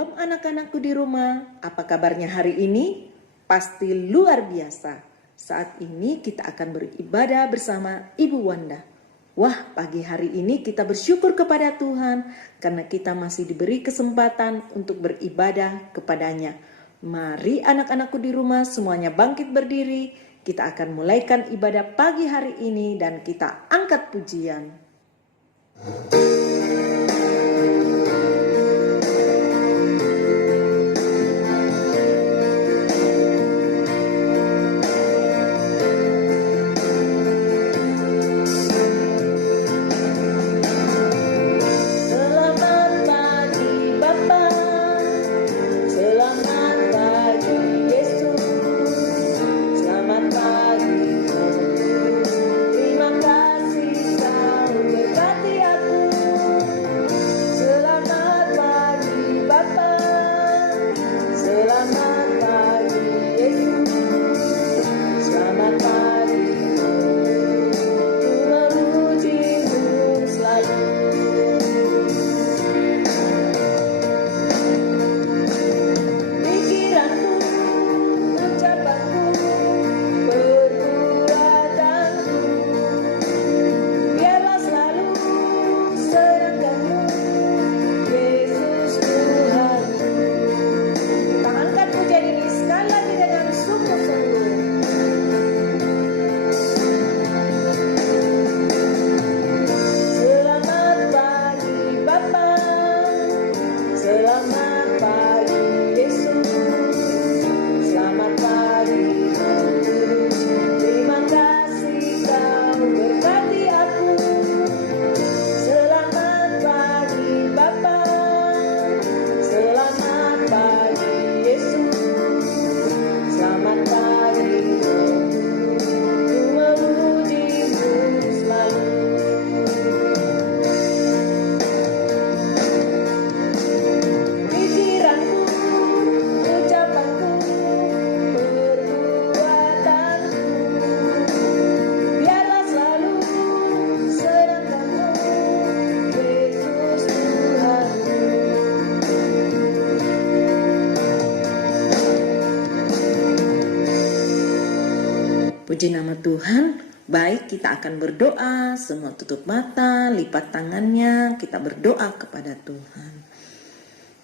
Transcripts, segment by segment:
Shalom anak-anakku di rumah, apa kabarnya hari ini? Pasti luar biasa. Saat ini kita akan beribadah bersama Ibu Wanda. Wah, pagi hari ini kita bersyukur kepada Tuhan karena kita masih diberi kesempatan untuk beribadah kepadanya. Mari anak-anakku di rumah semuanya bangkit berdiri. Kita akan mulaikan ibadah pagi hari ini dan kita angkat pujian. Puji nama Tuhan. Baik, kita akan berdoa. Semua tutup mata, lipat tangannya. Kita berdoa kepada Tuhan.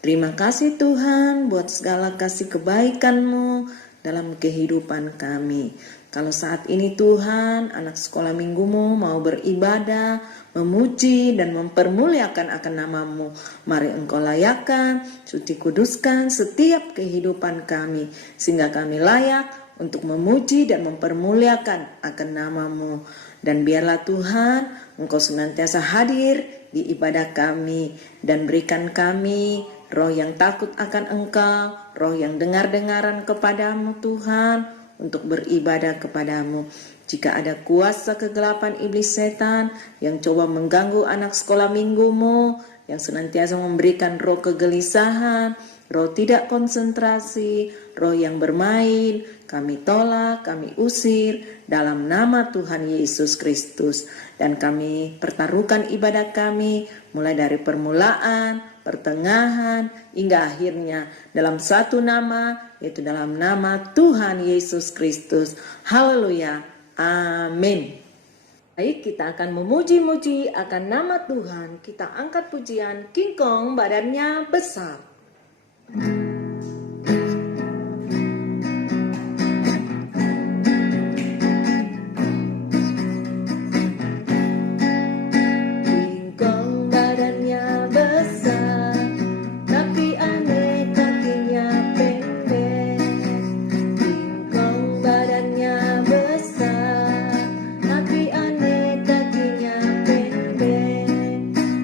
Terima kasih Tuhan buat segala kasih kebaikan-Mu dalam kehidupan kami. Kalau saat ini Tuhan, anak sekolah minggumu mau beribadah, memuji dan mempermuliakan akan nama-Mu. Mari Engkau layakkan, suci kuduskan setiap kehidupan kami, sehingga kami layak untuk memuji dan mempermuliakan akan nama-Mu. Dan biarlah Tuhan, Engkau senantiasa hadir di ibadah kami dan berikan kami roh yang takut akan Engkau, roh yang dengar-dengaran kepadamu Tuhan, untuk beribadah kepadamu. Jika ada kuasa kegelapan iblis setan yang coba mengganggu anak sekolah minggumu, yang senantiasa memberikan roh kegelisahan, roh tidak konsentrasi, roh yang bermain, kami tolak, kami usir dalam nama Tuhan Yesus Kristus. Dan kami pertaruhkan ibadah kami mulai dari permulaan, pertengahan, hingga akhirnya dalam satu nama, yaitu dalam nama Tuhan Yesus Kristus. Haleluya. Amin. Baik, kita akan memuji-muji akan nama Tuhan. Kita angkat pujian King Kong badannya besar.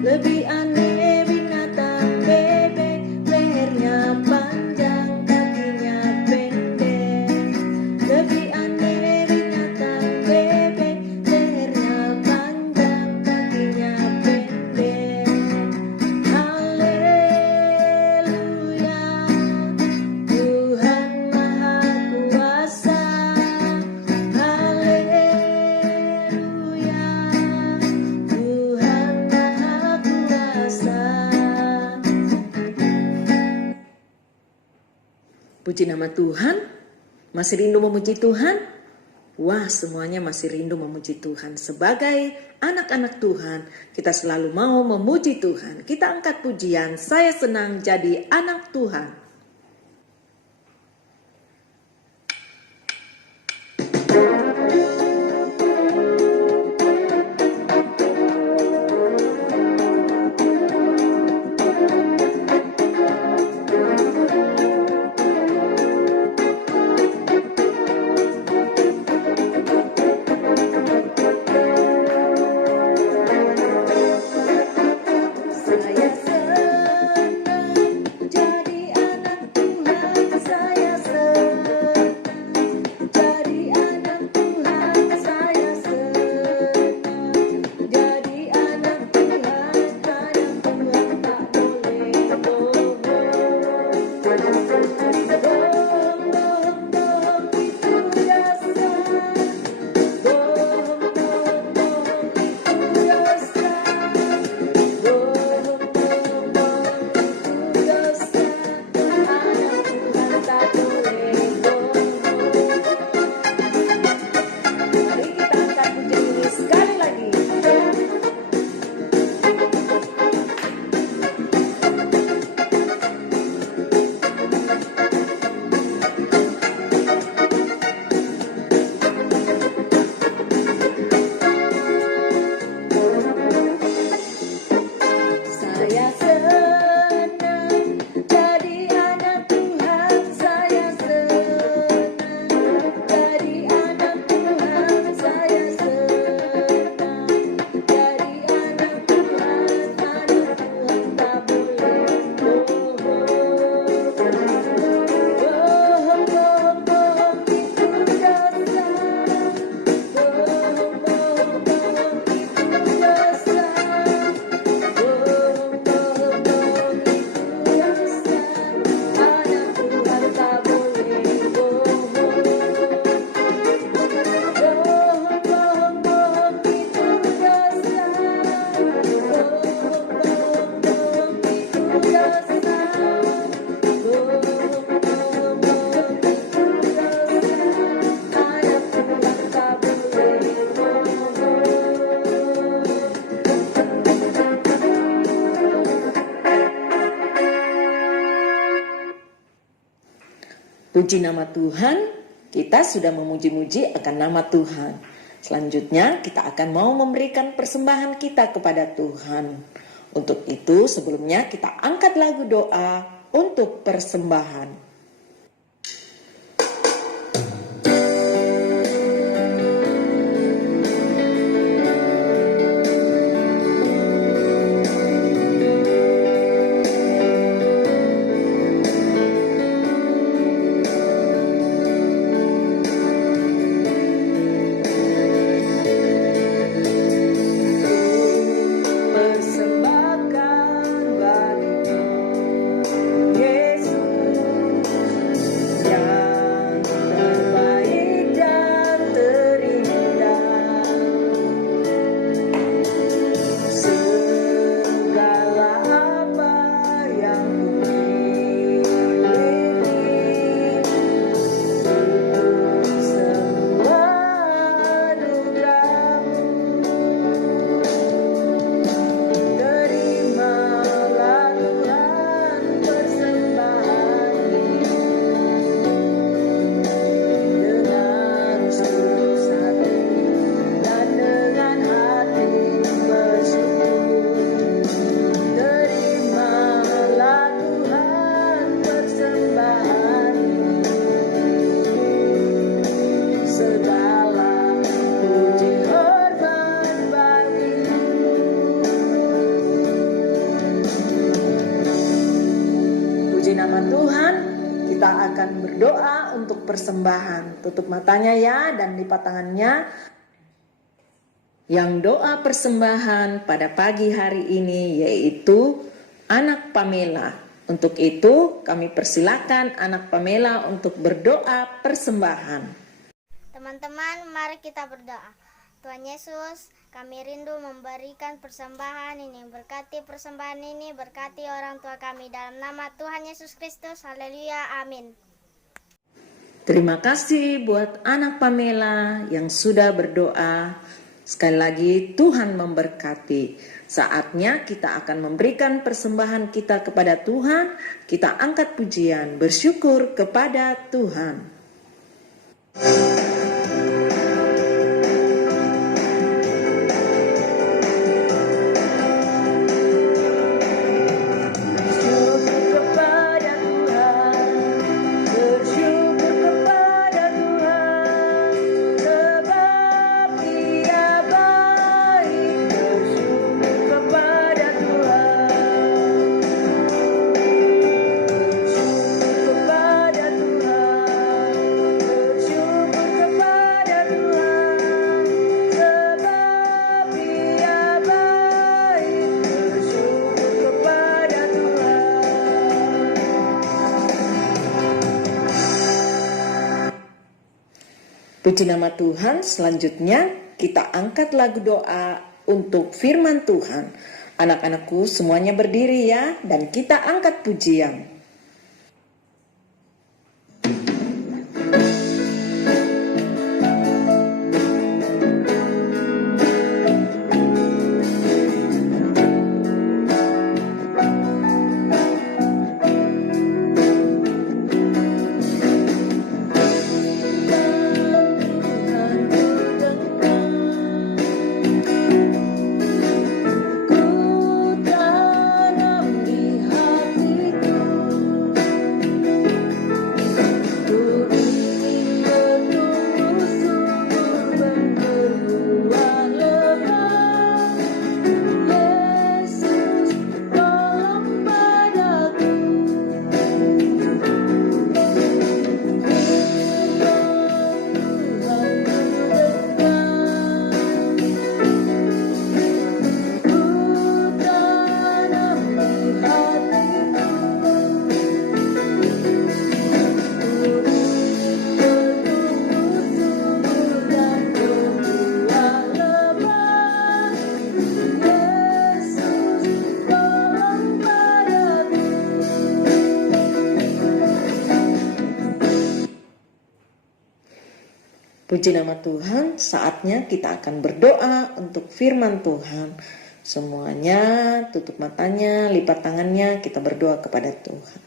Lebih aneh binatang bebek, lehernya Puji nama Tuhan. Masih rindu memuji Tuhan? Wah, semuanya masih rindu memuji Tuhan. Sebagai anak-anak Tuhan, kita selalu mau memuji Tuhan. Kita angkat pujian, saya senang jadi anak Tuhan. Puji nama Tuhan, kita sudah memuji-muji akan nama Tuhan. Selanjutnya kita akan mau memberikan persembahan kita kepada Tuhan. Untuk itu sebelumnya kita angkat lagu doa untuk persembahan. Berdoa untuk persembahan. Tutup matanya ya dan lipat tangannya. Yang doa persembahan pada pagi hari ini yaitu anak Pamela. Untuk itu kami persilakan anak Pamela untuk berdoa persembahan. Teman-teman, mari kita berdoa. Tuhan Yesus, kami rindu memberikan persembahan ini. Berkati persembahan ini, berkati orang tua kami dalam nama Tuhan Yesus Kristus. Haleluya, amin. Terima kasih buat anak Pamela yang sudah berdoa. Sekali lagi Tuhan memberkati. Saatnya kita akan memberikan persembahan kita kepada Tuhan. Kita angkat pujian, bersyukur kepada Tuhan. Puji nama Tuhan. Selanjutnya kita angkat lagu doa untuk firman Tuhan. Anak-anakku semuanya berdiri ya, dan kita angkat pujian. Puji nama Tuhan, saatnya kita akan berdoa untuk firman Tuhan. Semuanya tutup matanya, lipat tangannya, kita berdoa kepada Tuhan.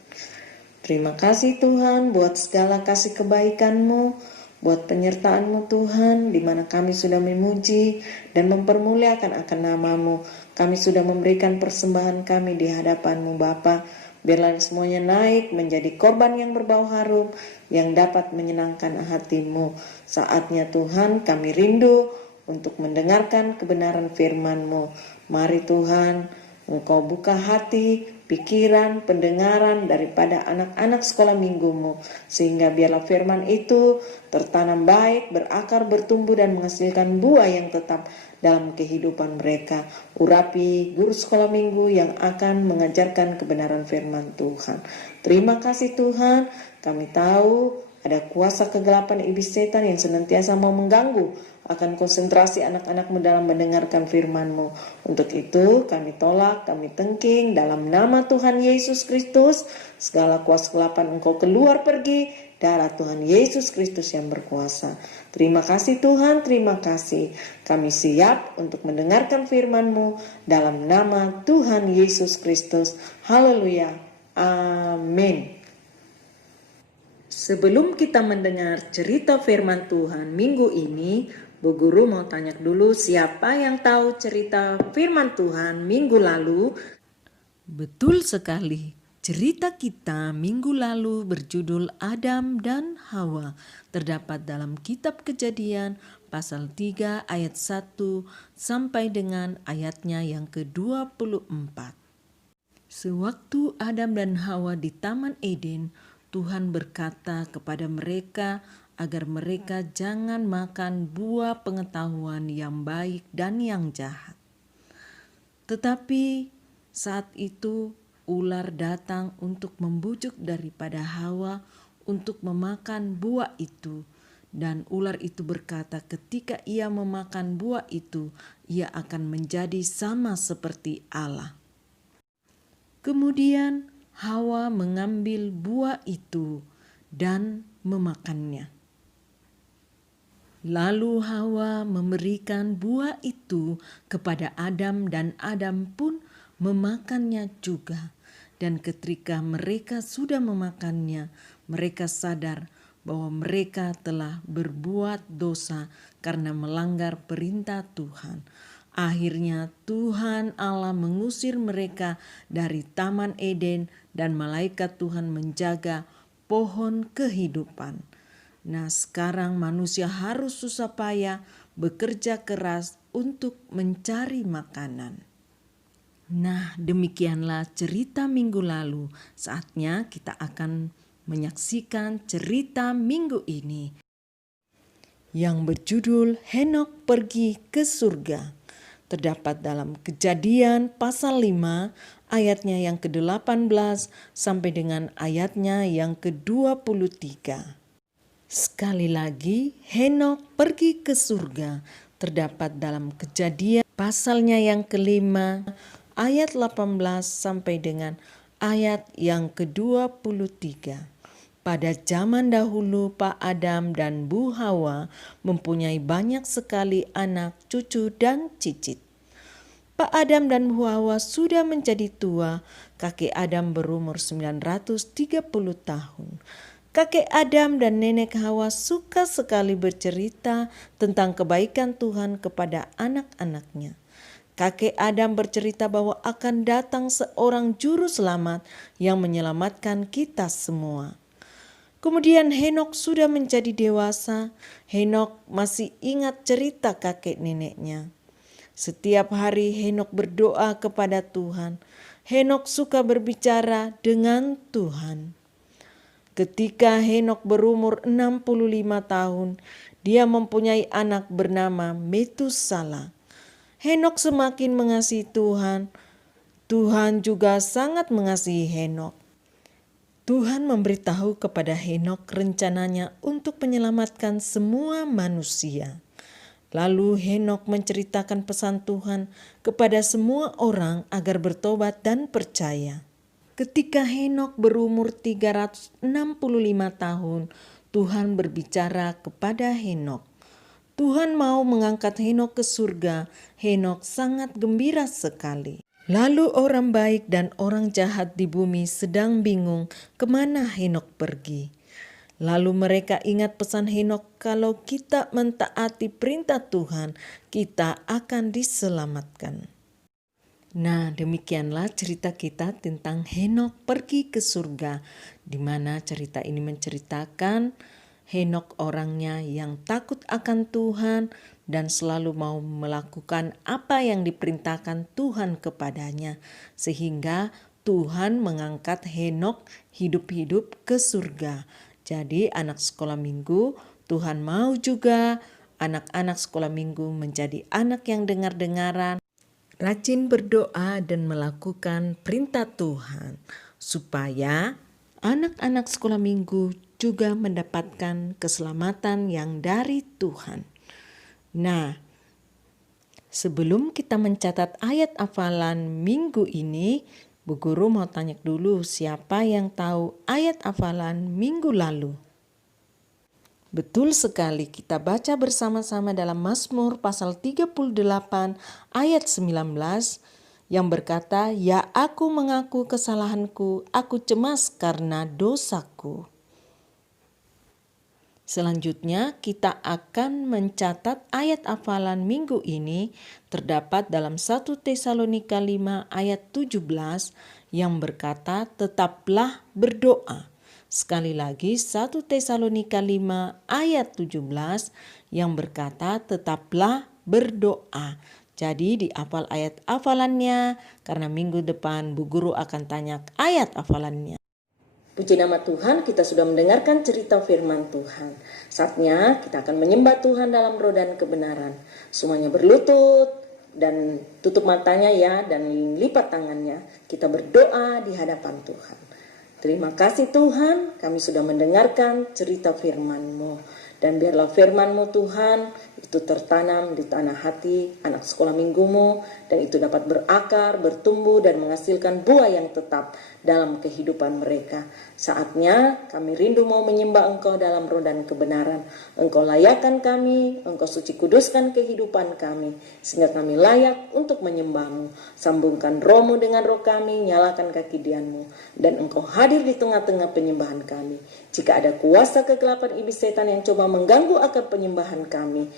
Terima kasih Tuhan buat segala kasih kebaikan-Mu, buat penyertaan-Mu Tuhan, di mana kami sudah memuji dan mempermuliakan akan nama-Mu. Kami sudah memberikan persembahan kami di hadapan-Mu Bapa. Biarlah semuanya naik menjadi korban yang berbau harum, yang dapat menyenangkan hati-Mu. Saatnya Tuhan kami rindu untuk mendengarkan kebenaran firman-Mu. Mari Tuhan, Engkau buka hati, pikiran, pendengaran daripada anak-anak sekolah minggu-Mu. Sehingga biarlah firman itu tertanam baik, berakar, bertumbuh dan menghasilkan buah yang tetap dalam kehidupan mereka. Urapi guru sekolah minggu yang akan mengajarkan kebenaran firman Tuhan. Terima kasih Tuhan, kami tahu ada kuasa kegelapan iblis setan yang senantiasa mau mengganggu akan konsentrasi anak-anak-Mu dalam mendengarkan firman-Mu. Untuk itu kami tolak, kami tengking dalam nama Tuhan Yesus Kristus. Segala kuasa kegelapan Engkau keluar pergi, darah Tuhan Yesus Kristus yang berkuasa. Terima kasih Tuhan, terima kasih. Kami siap untuk mendengarkan firman-Mu dalam nama Tuhan Yesus Kristus. Haleluya. Amin. Sebelum kita mendengar cerita firman Tuhan minggu ini, Bu Guru mau tanya dulu, siapa yang tahu cerita firman Tuhan minggu lalu? Betul sekali. Cerita kita minggu lalu berjudul Adam dan Hawa. Terdapat dalam kitab Kejadian pasal 3 ayat 1 sampai dengan ayatnya yang ke-24. Sewaktu Adam dan Hawa di Taman Eden, Tuhan berkata kepada mereka agar mereka jangan makan buah pengetahuan yang baik dan yang jahat. Tetapi saat itu ular datang untuk membujuk daripada Hawa untuk memakan buah itu. Dan ular itu berkata, ketika ia memakan buah itu, ia akan menjadi sama seperti Allah. Kemudian Hawa mengambil buah itu dan memakannya. Lalu Hawa memberikan buah itu kepada Adam dan Adam pun memakannya juga. Dan ketika mereka sudah memakannya, mereka sadar bahwa mereka telah berbuat dosa karena melanggar perintah Tuhan. Akhirnya Tuhan Allah mengusir mereka dari Taman Eden dan malaikat Tuhan menjaga pohon kehidupan. Nah, sekarang manusia harus susah payah bekerja keras untuk mencari makanan. Nah, demikianlah cerita minggu lalu. Saatnya kita akan menyaksikan cerita minggu ini yang berjudul Henok Pergi ke Surga. Terdapat dalam Kejadian pasal 5 ayatnya yang ke-18 sampai dengan ayatnya yang ke-23. Sekali lagi, Henok pergi ke surga terdapat dalam Kejadian pasalnya yang ke-5 ayat 18 sampai dengan ayat yang ke-23. Pada zaman dahulu Pak Adam dan Bu Hawa mempunyai banyak sekali anak, cucu, dan cicit. Pak Adam dan Bu Hawa sudah menjadi tua. Kakek Adam berumur 930 tahun. Kakek Adam dan nenek Hawa suka sekali bercerita tentang kebaikan Tuhan kepada anak-anaknya. Kakek Adam bercerita bahwa akan datang seorang juru selamat yang menyelamatkan kita semua. Kemudian Henok sudah menjadi dewasa. Henok masih ingat cerita kakek neneknya. Setiap hari Henok berdoa kepada Tuhan. Henok suka berbicara dengan Tuhan. Ketika Henok berumur 65 tahun, dia mempunyai anak bernama Metusala. Henok semakin mengasihi Tuhan. Tuhan juga sangat mengasihi Henok. Tuhan memberitahu kepada Henok rencananya untuk menyelamatkan semua manusia. Lalu Henok menceritakan pesan Tuhan kepada semua orang agar bertobat dan percaya. Ketika Henok berumur 365 tahun, Tuhan berbicara kepada Henok. Tuhan mau mengangkat Henok ke surga. Henok sangat gembira sekali. Lalu orang baik dan orang jahat di bumi sedang bingung kemana Henok pergi. Lalu mereka ingat pesan Henok, kalau kita mentaati perintah Tuhan, kita akan diselamatkan. Nah, demikianlah cerita kita tentang Henok pergi ke surga, di mana cerita ini menceritakan Henok orangnya yang takut akan Tuhan dan selalu mau melakukan apa yang diperintahkan Tuhan kepadanya, sehingga Tuhan mengangkat Henok hidup-hidup ke surga. Jadi anak sekolah minggu, Tuhan mau juga anak-anak sekolah minggu menjadi anak yang dengar-dengaran, rajin berdoa dan melakukan perintah Tuhan, supaya anak-anak sekolah minggu juga mendapatkan keselamatan yang dari Tuhan. Nah, sebelum kita mencatat ayat hafalan minggu ini, Bu Guru mau tanya dulu, siapa yang tahu ayat hafalan minggu lalu? Betul sekali, kita baca bersama-sama dalam Mazmur pasal 38 ayat 19 yang berkata, "Ya aku mengaku kesalahanku, aku cemas karena dosaku." Selanjutnya kita akan mencatat ayat hafalan minggu ini terdapat dalam 1 Tesalonika 5 ayat 17 yang berkata, "Tetaplah berdoa." Sekali lagi 1 Tesalonika 5 ayat 17 yang berkata, "Tetaplah berdoa." Jadi dihafal ayat hafalannya, karena minggu depan Bu Guru akan tanya ayat hafalannya. Puji nama Tuhan, kita sudah mendengarkan cerita firman Tuhan. Saatnya kita akan menyembah Tuhan dalam roh dan kebenaran. Semuanya berlutut dan tutup matanya ya, dan lipat tangannya. Kita berdoa di hadapan Tuhan. Terima kasih Tuhan, kami sudah mendengarkan cerita firman-Mu. Dan biarlah firman-Mu Tuhan itu tertanam di tanah hati anak sekolah minggumu, dan itu dapat berakar, bertumbuh, dan menghasilkan buah yang tetap dalam kehidupan mereka. Saatnya kami rindu mau menyembah Engkau dalam roh dan kebenaran. Engkau layakkan kami, Engkau suci kuduskan kehidupan kami, sehingga kami layak untuk menyembah-Mu. Sambungkan roh-Mu dengan roh kami, nyalakan kaki dian-Mu, dan Engkau hadir di tengah-tengah penyembahan kami. Jika ada kuasa kegelapan iblis setan yang coba mengganggu akar penyembahan kami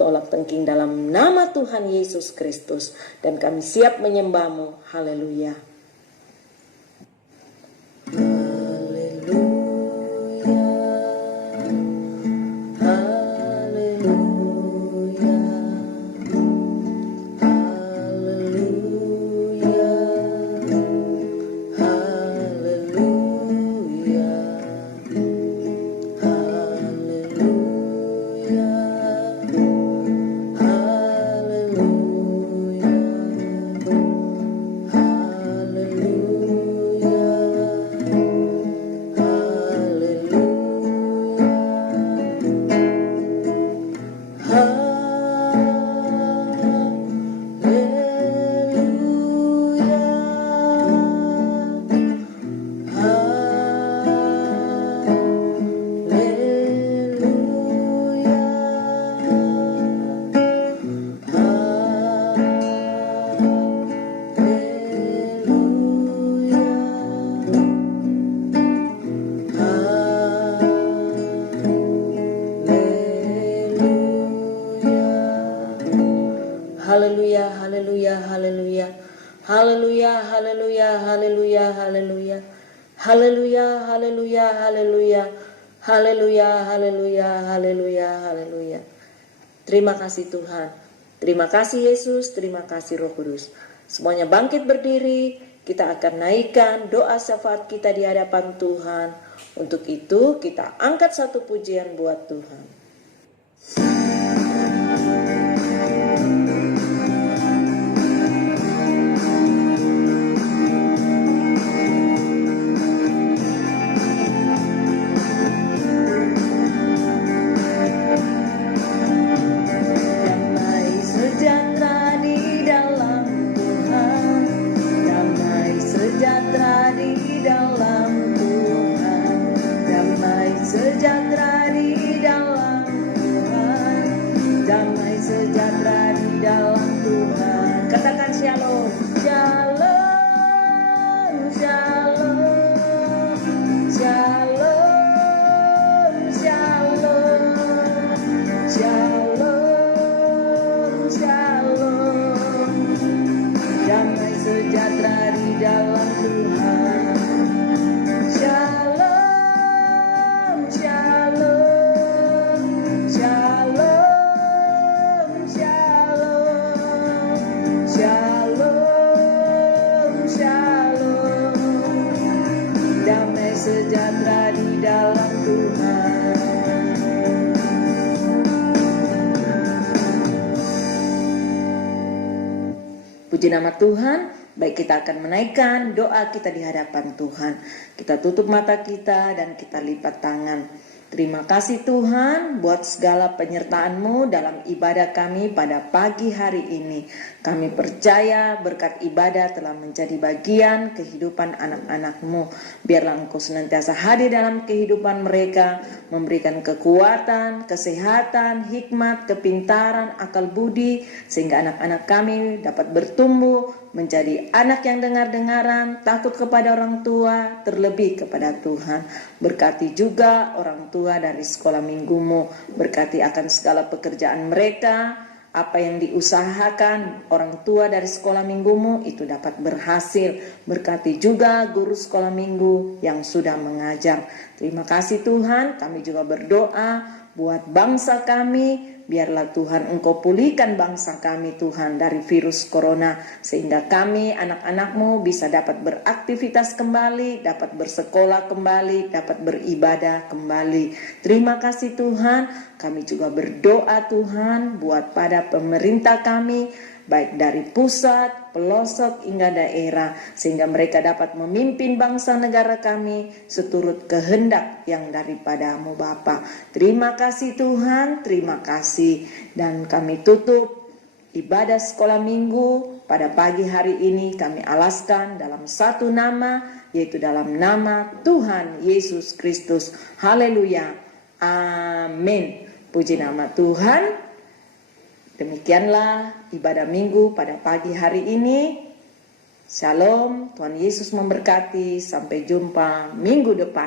tolak tengking dalam nama Tuhan Yesus Kristus, dan kami siap menyembah-Mu. Haleluya. Haleluya, haleluya, haleluya. Haleluya, haleluya, haleluya, haleluya. Haleluya, haleluya, haleluya. Haleluya, haleluya, haleluya, haleluya. Terima kasih Tuhan. Terima kasih Yesus, terima kasih Roh Kudus. Semuanya bangkit berdiri, kita akan naikkan doa syafaat kita di hadapan Tuhan. Untuk itu kita angkat satu pujian buat Tuhan. Puji nama Tuhan. Baik, kita akan menaikkan doa kita di hadapan Tuhan. Kita tutup mata kita dan kita lipat tangan. Terima kasih Tuhan buat segala penyertaan-Mu dalam ibadah kami pada pagi hari ini. Kami percaya berkat ibadah telah menjadi bagian kehidupan anak-anak-Mu. Biarlah Engkau senantiasa hadir dalam kehidupan mereka, memberikan kekuatan, kesehatan, hikmat, kepintaran, akal budi, sehingga anak-anak kami dapat bertumbuh menjadi anak yang dengar-dengaran, takut kepada orang tua, terlebih kepada Tuhan. Berkati juga orang tua dari sekolah minggumu, berkati akan segala pekerjaan mereka, apa yang diusahakan orang tua dari sekolah minggumu itu dapat berhasil. Berkati juga guru sekolah minggu yang sudah mengajar. Terima kasih Tuhan, kami juga berdoa buat bangsa kami. Biarlah Tuhan Engkau pulihkan bangsa kami Tuhan dari virus corona, sehingga kami anak-anak-Mu bisa dapat beraktivitas kembali, dapat bersekolah kembali, dapat beribadah kembali. Terima kasih Tuhan. Kami juga berdoa Tuhan buat pada pemerintah kami, baik dari pusat, pelosok hingga daerah, sehingga mereka dapat memimpin bangsa negara kami seturut kehendak yang daripada-Mu Bapa. Terima kasih Tuhan, terima kasih. Dan kami tutup ibadah sekolah minggu pada pagi hari ini kami alaskan dalam satu nama, yaitu dalam nama Tuhan Yesus Kristus. Haleluya. Amin. Puji nama Tuhan. Demikianlah ibadah minggu pada pagi hari ini. Shalom, Tuhan Yesus memberkati. Sampai jumpa minggu depan.